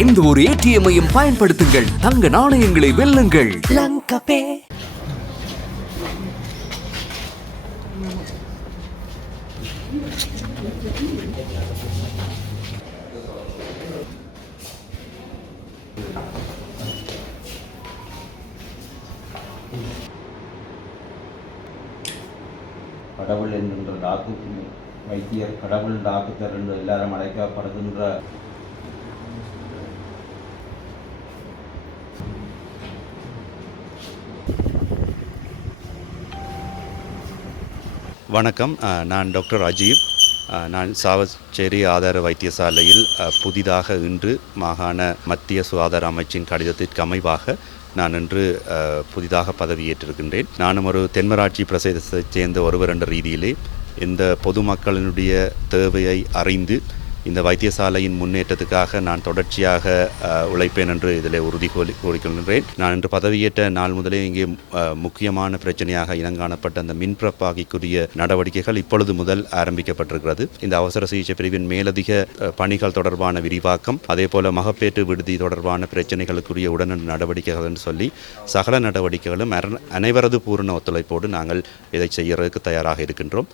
எந்த ஒரு ஏடிஎம்மையும் பயன்படுத்துங்கள். தங்க நாணயங்களை வெல்லுங்கள். கடவுள் என்கின்ற டாக்கு வைத்தியர் கடவுள் டாக்டர் என்று எல்லாரும் அழைக்கப்படுகின்ற வணக்கம். நான் டாக்டர் அஜீப். நான் சாவச்சேரி ஆதார வைத்தியசாலையில் புதிதாக இன்று மாகாண மத்திய சுகாதார அமைச்சின் கடிதத்திற்கு அமைவாக நான் இன்று புதிதாக பதவியேற்றிருக்கின்றேன். நானும் ஒரு தென்மராட்சி பிரதேசத்தைச் சேர்ந்த ஒருவர் என்ற ரீதியிலே இந்த பொதுமக்களினுடைய தேவையை அறிந்து இந்த வைத்தியசாலையின் முன்னேற்றத்துக்காக நான் தொடர்ச்சியாக உழைப்பேன் என்று இதில் உறுதி கோரி கூறிக்கொள்கின்றேன் நான் இன்று பதவியேற்ற நாள் முதலே இங்கே முக்கியமான பிரச்சனையாக இனங்காணப்பட்ட அந்த மின்பிரப்பாகிக்குரிய நடவடிக்கைகள் இப்பொழுது முதல் ஆரம்பிக்கப்பட்டிருக்கிறது. இந்த அவசர சிகிச்சை பிரிவின் மேலதிக பணிகள் தொடர்பான விரிவாக்கம் அதே போல மகப்பேற்று விடுதி தொடர்பான பிரச்சனைகளுக்குரிய உடனடி நடவடிக்கைகள் என்று சொல்லி சகல நடவடிக்கைகளும் அனைவரது பூரண ஒத்துழைப்போடு நாங்கள் இதை செய்யறதுக்கு தயாராக இருக்கின்றோம்.